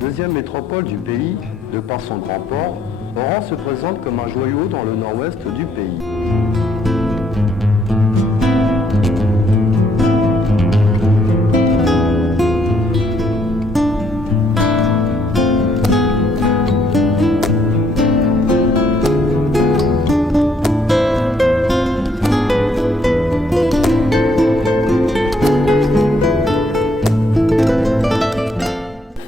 deuxième métropole du pays, de par son grand port, Oran se présente comme un joyau dans le nord-ouest du pays.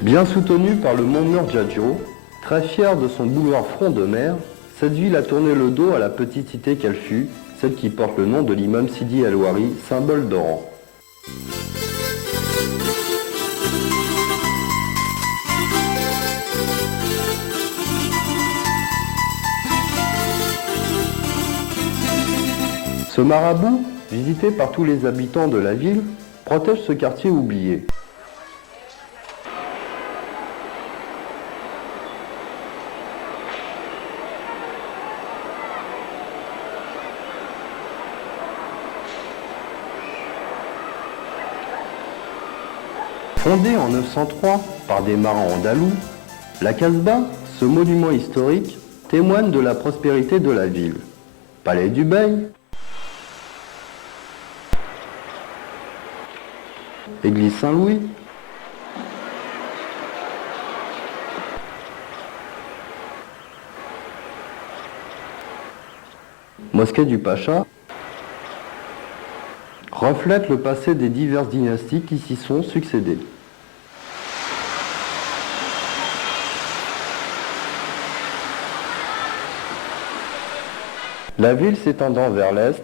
Bien soutenue par le mont Murdjadjo, très fière de son boulevard front de mer, cette ville a tourné le dos à la petite cité qu'elle fut, celle qui porte le nom de l'imam Sidi El-Ouari, symbole d'Oran. Ce marabout, visité par tous les habitants de la ville, protège ce quartier oublié. Fondée en 903 par des marins andalous, la Casbah, ce monument historique, témoigne de la prospérité de la ville. Palais du Bey, église Saint-Louis, mosquée du Pacha, reflètent le passé des diverses dynasties qui s'y sont succédées. La ville s'étendant vers l'est,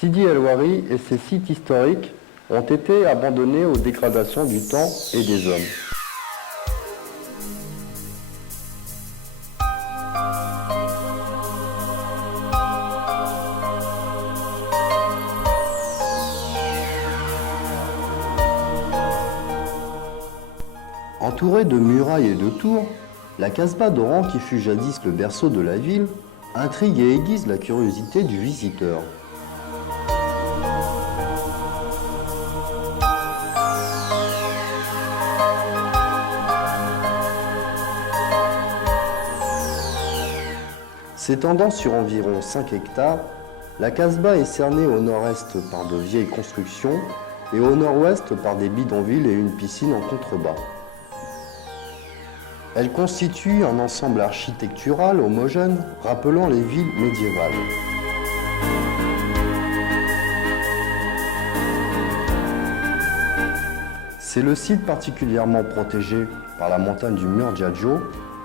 Sidi El-Ouari et ses sites historiques ont été abandonnés aux dégradations du temps et des hommes. Entourée de murailles et de tours, la Casbah d'Oran, qui fut jadis le berceau de la ville, intrigue et aiguise la curiosité du visiteur. S'étendant sur environ 5 hectares, la Casbah est cernée au nord-est par de vieilles constructions et au nord-ouest par des bidonvilles et une piscine en contrebas. Elle constitue un ensemble architectural homogène rappelant les villes médiévales. C'est le site particulièrement protégé par la montagne du Murdjadjo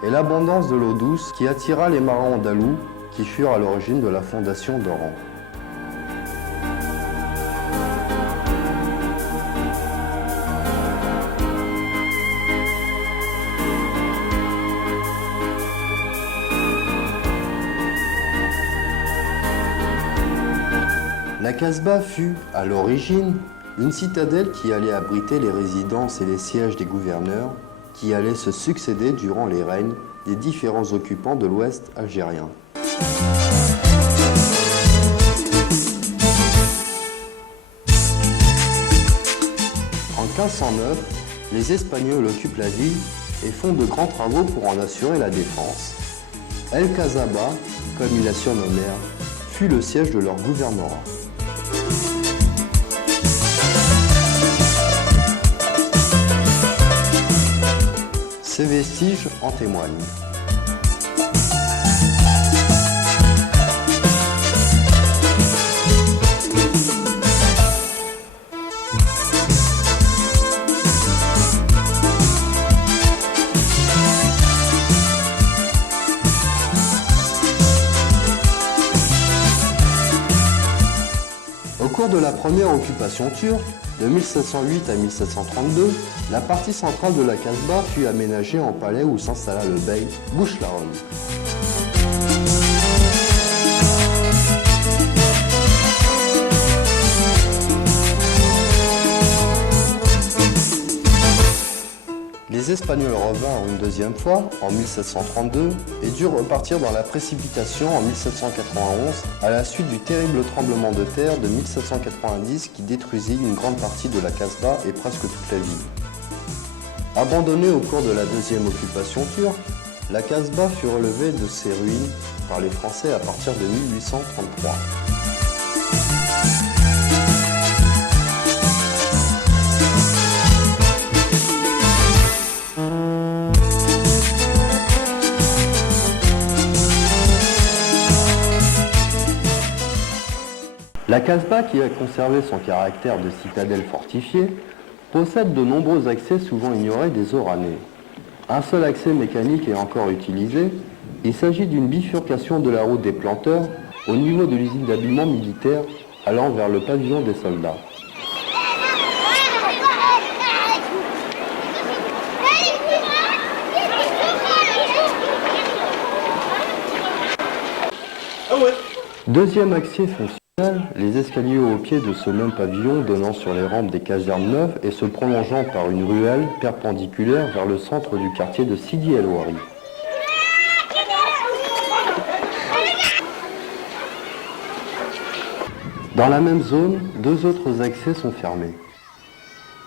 et l'abondance de l'eau douce qui attira les marins andalous qui furent à l'origine de la fondation d'Oran. La Casbah fut, à l'origine, une citadelle qui allait abriter les résidences et les sièges des gouverneurs qui allaient se succéder durant les règnes des différents occupants de l'Ouest algérien. En 1509, les Espagnols occupent la ville et font de grands travaux pour en assurer la défense. El Casaba, comme ils la surnommèrent, fut le siège de leur gouvernorat. Ces vestiges en témoignent. Au cours de la première occupation turque, de 1708 à 1732, la partie centrale de la Casbah fut aménagée en palais où s'installa le bey Bouchlaron. Les Espagnols revinrent une deuxième fois, en 1732, et durent repartir dans la précipitation en 1791 à la suite du terrible tremblement de terre de 1790 qui détruisit une grande partie de la Casbah et presque toute la ville. Abandonnée au cours de la deuxième occupation turque, la Casbah fut relevée de ses ruines par les Français à partir de 1833. La Casbah, qui a conservé son caractère de citadelle fortifiée, possède de nombreux accès souvent ignorés des Oranais. Un seul accès mécanique est encore utilisé. Il s'agit d'une bifurcation de la route des planteurs au niveau de l'usine d'habillement militaire allant vers le pavillon des soldats. Deuxième accès fonctionnel, les escaliers au pied de ce même pavillon donnant sur les rampes des casernes neuves et se prolongeant par une ruelle perpendiculaire vers le centre du quartier de Sidi El Ouari. Dans la même zone, deux autres accès sont fermés.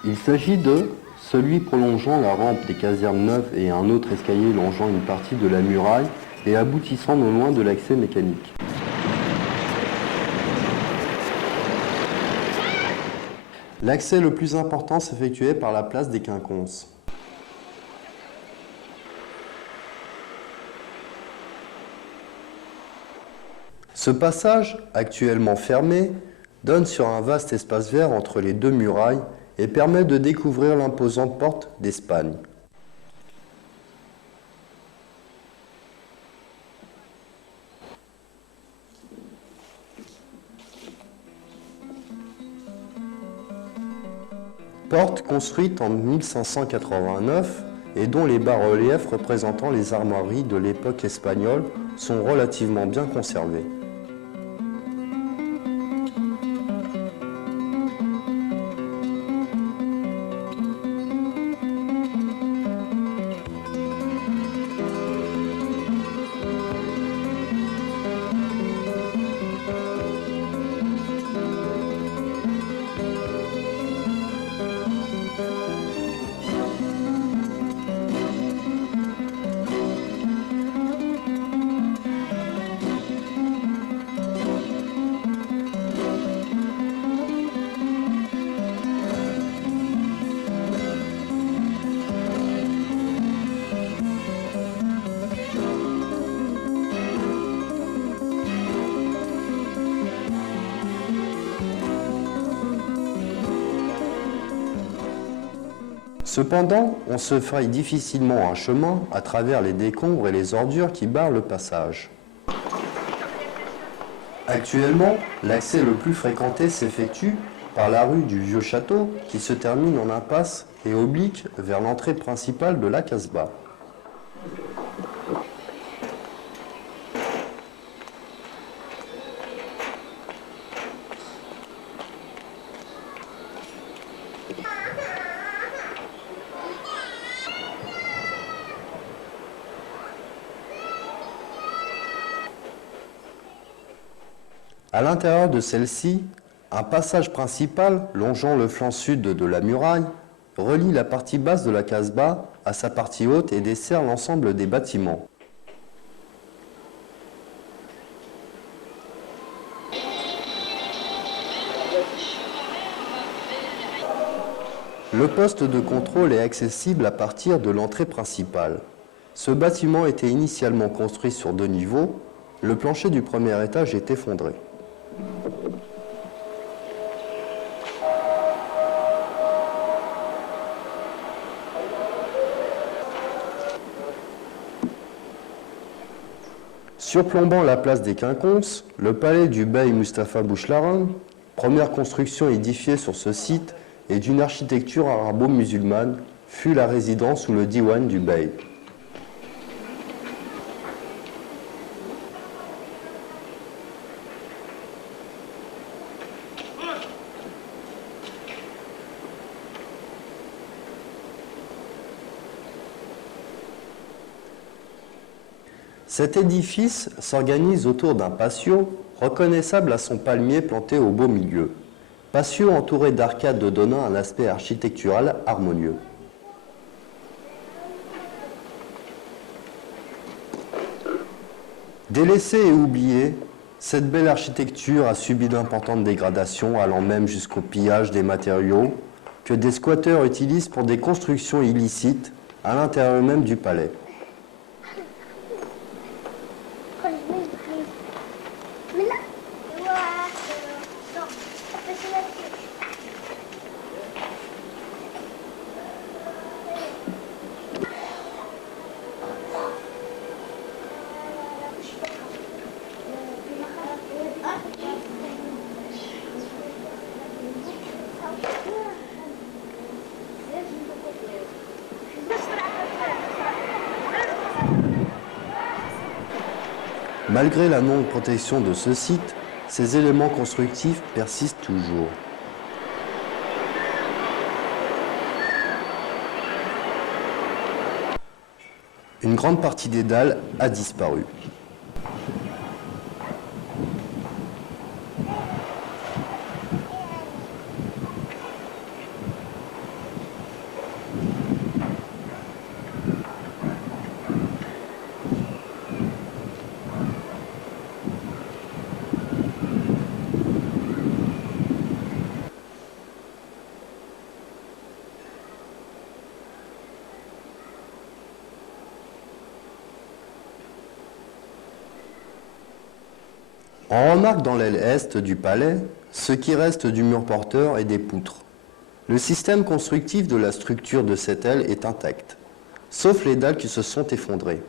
Il s'agit de celui prolongeant la rampe des casernes neuves et un autre escalier longeant une partie de la muraille et aboutissant non loin de l'accès mécanique. L'accès le plus important s'effectuait par la place des Quinconces. Ce passage, actuellement fermé, donne sur un vaste espace vert entre les deux murailles et permet de découvrir l'imposante porte d'Espagne. Porte construite en 1589 et dont les bas-reliefs représentant les armoiries de l'époque espagnole sont relativement bien conservés. Cependant, on se fraye difficilement un chemin à travers les décombres et les ordures qui barrent le passage. Actuellement, l'accès le plus fréquenté s'effectue par la rue du Vieux Château qui se termine en impasse et oblique vers l'entrée principale de la Casbah. À l'intérieur de celle-ci, un passage principal longeant le flanc sud de la muraille relie la partie basse de la Casbah à sa partie haute et dessert l'ensemble des bâtiments. Le poste de contrôle est accessible à partir de l'entrée principale. Ce bâtiment était initialement construit sur 2 niveaux. Le plancher du premier étage est effondré. Surplombant la place des Quinconces, le palais du bey Mustapha Bouchlarin, première construction édifiée sur ce site et d'une architecture arabo-musulmane, fut la résidence ou le diwan du bey. Cet édifice s'organise autour d'un patio reconnaissable à son palmier planté au beau milieu. Patio entouré d'arcades donnant un aspect architectural harmonieux. Délaissée et oubliée, cette belle architecture a subi d'importantes dégradations, allant même jusqu'au pillage des matériaux que des squatteurs utilisent pour des constructions illicites à l'intérieur même du palais. Malgré la non-protection de ce site, ces éléments constructifs persistent toujours. Une grande partie des dalles a disparu. On remarque dans l'aile est du palais ce qui reste du mur porteur et des poutres. Le système constructif de la structure de cette aile est intact, sauf les dalles qui se sont effondrées.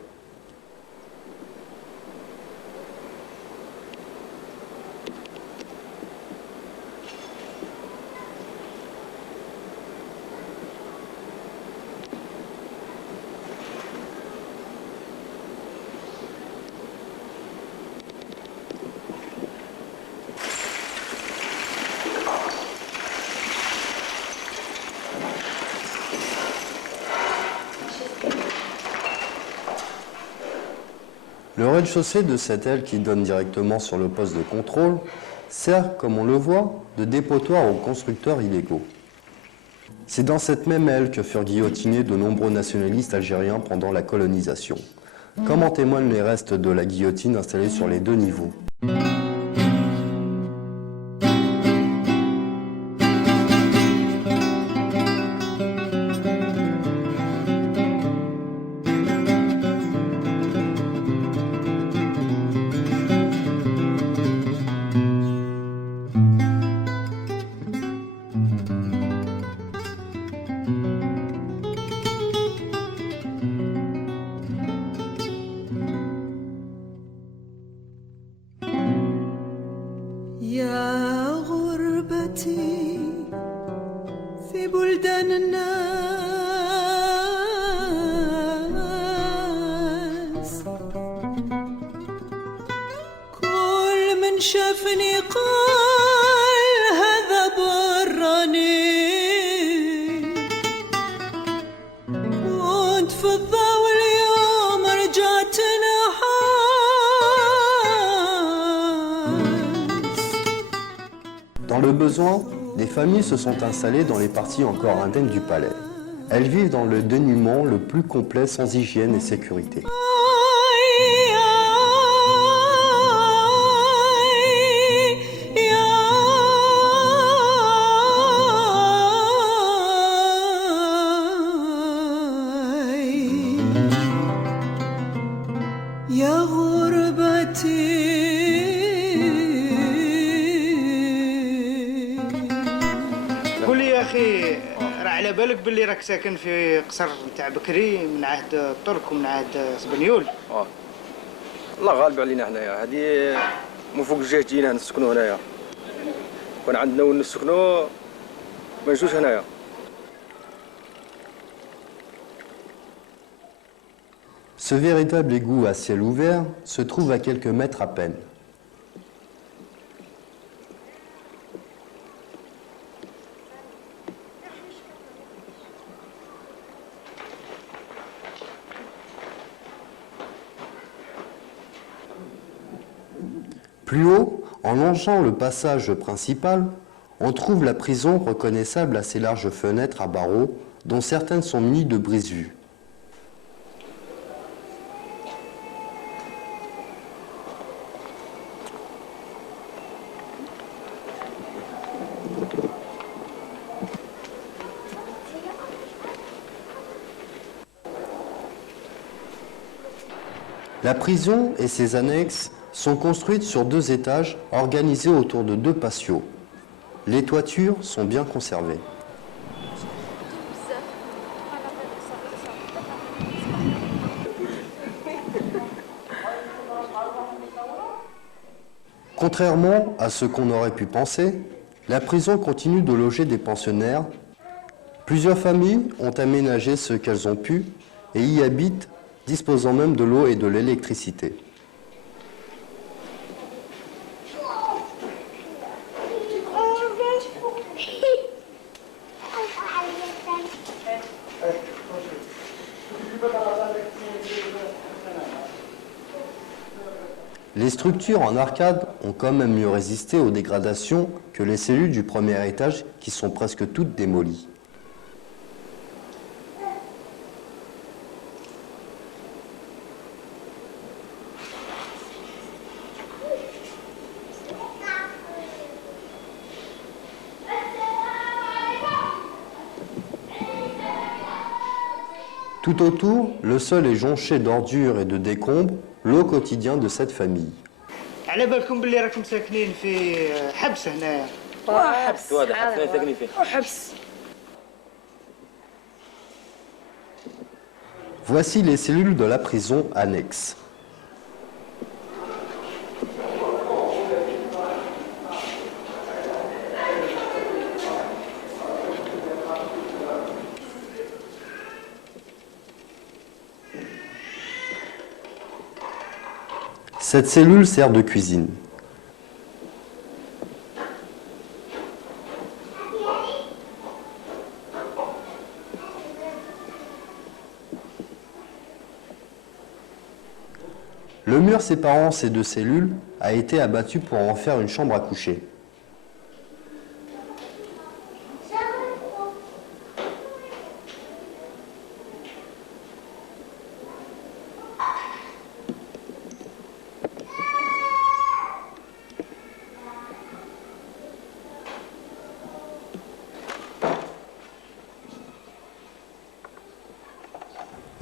Le rez-de-chaussée de cette aile qui donne directement sur le poste de contrôle sert, comme on le voit, de dépotoir aux constructeurs illégaux. C'est dans cette même aile que furent guillotinés de nombreux nationalistes algériens pendant la colonisation, comme en témoignent les restes de la guillotine installée sur les deux niveaux. يا غربتي في بلدان الناس كل من شافني قال هذا براني كنت في الضوء اليوم رجعت Dans le besoin, des familles se sont installées dans les parties encore indemnes du palais. Elles vivent dans le dénuement le plus complet sans hygiène et sécurité. يا غربتي قول لي يا اخي راه على بالك باللي راك ساكن في قصر تاع بكري من عهد الترك ومن عهد اسبانيول. الله غالب علينا حنايا هذه من فوق الجهه جينا نسكنوا هنايا كون عندنا وين نسكنوا ما نجوش هنايا. Ce véritable égout à ciel ouvert se trouve à quelques mètres à peine. Plus haut, en longeant le passage principal, on trouve la prison reconnaissable à ses larges fenêtres à barreaux, dont certaines sont munies de brise-vue. La prison et ses annexes sont construites sur 2 étages organisés autour de 2 patios. Les toitures sont bien conservées. Contrairement à ce qu'on aurait pu penser, la prison continue de loger des pensionnaires. Plusieurs familles ont aménagé ce qu'elles ont pu et y habitent, disposant même de l'eau et de l'électricité. Les structures en arcade ont quand même mieux résisté aux dégradations que les cellules du premier étage qui sont presque toutes démolies. Tout autour, le sol est jonché d'ordures et de décombres, l'eau quotidien de cette famille. على بالكم باللي راكم ساكنين في حبس هنايا. حبس هذا حبس ساكنين فيه. حبس. Voici les cellules de la prison annexe. Cette cellule sert de cuisine. Le mur séparant ces 2 cellules a été abattu pour en faire une chambre à coucher.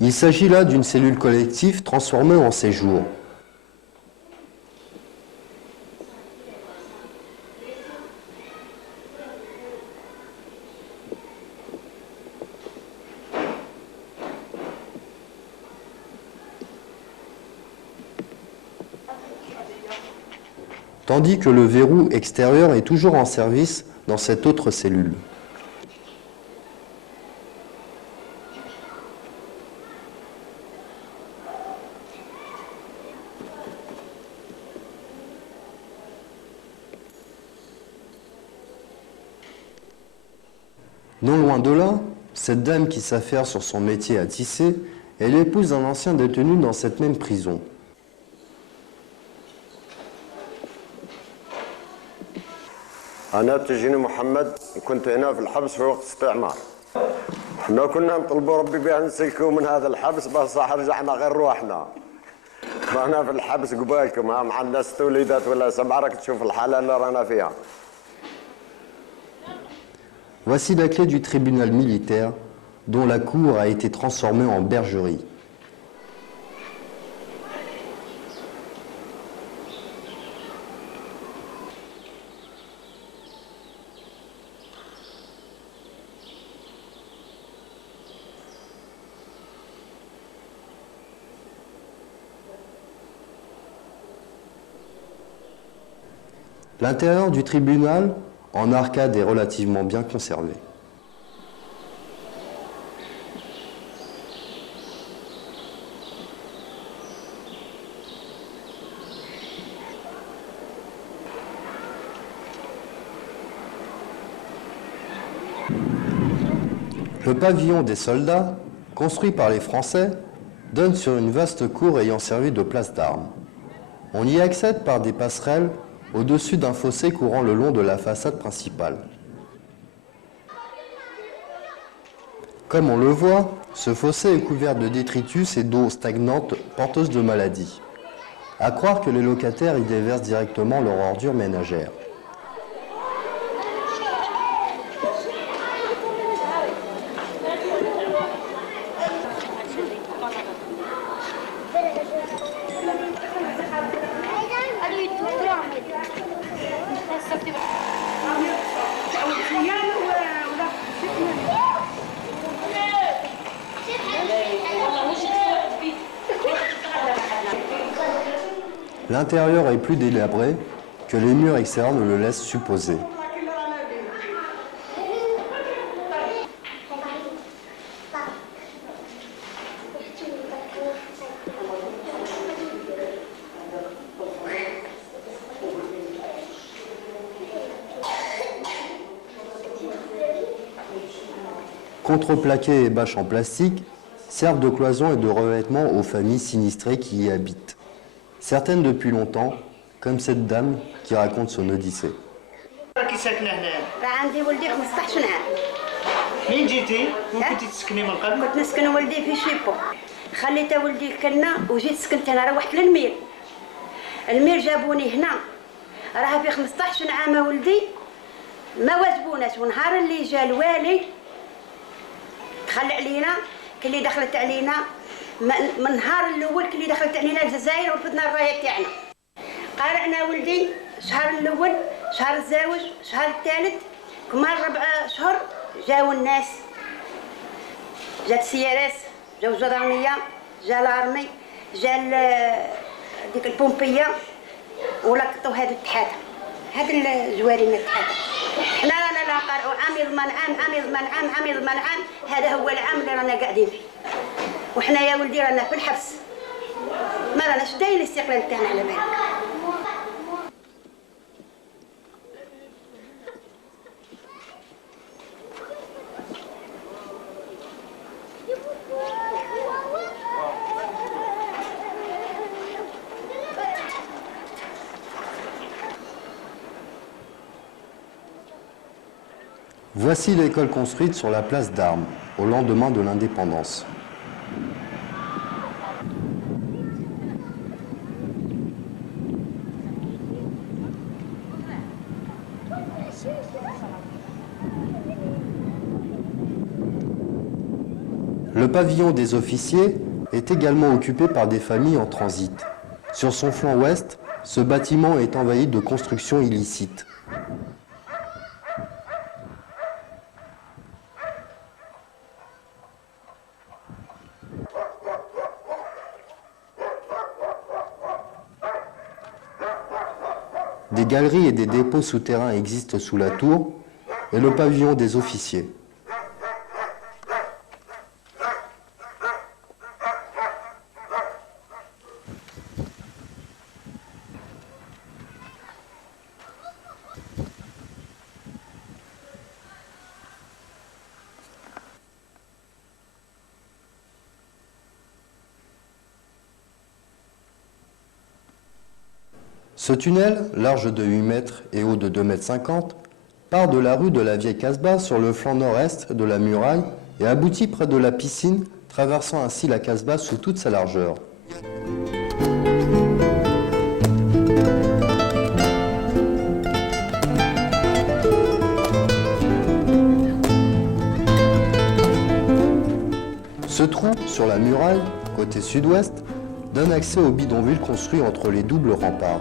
Il s'agit là d'une cellule collective transformée en séjour. Tandis que le verrou extérieur est toujours en service dans cette autre cellule. Non loin de là, cette dame qui s'affaire sur son métier à tisser est l'épouse d'un ancien détenu dans cette même prison. أنا تجيني محمد كنت هنا في الحبس في وقت الاستعمار. احنا كنا نطلبوا ربي بها نسلكوا من هذا الحبس بس صح رجعنا غير روحنا. رانا في الحبس قبالكم مع الناس توليدات ولا 7 راك تشوف الحالة اللي رانا فيها. Voici la clé du tribunal militaire dont la cour a été transformée en bergerie. L'intérieur du tribunal, en arcade, est relativement bien conservé. Le pavillon des soldats, construit par les Français, donne sur une vaste cour ayant servi de place d'armes. On y accède par des passerelles au-dessus d'un fossé courant le long de la façade principale. Comme on le voit, ce fossé est couvert de détritus et d'eau stagnante porteuse de maladies. À croire que les locataires y déversent directement leur ordure ménagère. L'intérieur est plus délabré que les murs externes le laissent supposer. Contreplaqués et bâches en plastique servent de cloison et de revêtement aux familles sinistrées qui y habitent. Certaines depuis longtemps, comme cette dame qui raconte son odyssée. راكي ساكنه هنا. راه عندي ولدي 15 عام. منين جيتي؟ وين كنتي تسكني من قبل؟ كنت نسكن ولدي في شيبو. خليت ولدي كنا وجيت سكنت هنا روحت للمير. المير جابوني هنا. راه في 15 عام ولدي ما واجبوناش ونهار اللي جا الوالي دخل علينا كلي دخلت علينا من النهار الاول كلي دخلت علينا الجزائر ورفدنا الرايه تاعنا. قارعنا ولدي شهر الاول شهر الزواج شهر الثالث كمان 4 شهور جاو الناس جات السيارات جاو الجدرانية جا الارمي جا ديك البومبية ولقطوا هذا التحاتة هذا الجوارين التحاتة حنا رانا لا نقرعوا عام يضمن عام عام يضمن عام عام يضمن عام هذا هو العام اللي رانا قاعدين فيه وحنا يا ولدي رانا في الحبس ما راناش دايرين الاستقلال تاعنا على بالك. Voici l'école construite sur la place d'Armes, au lendemain de l'indépendance. Le pavillon des officiers est également occupé par des familles en transit. Sur son flanc ouest, ce bâtiment est envahi de constructions illicites. Des galeries et des dépôts souterrains existent sous la tour et le pavillon des officiers. Ce tunnel, large de 8 mètres et haut de 2,50 mètres, part de la rue de la Vieille Casbah sur le flanc nord-est de la muraille et aboutit près de la piscine, traversant ainsi la Casbah sous toute sa largeur. Ce trou sur la muraille, côté sud-ouest, donne accès au bidonville construit entre les doubles remparts.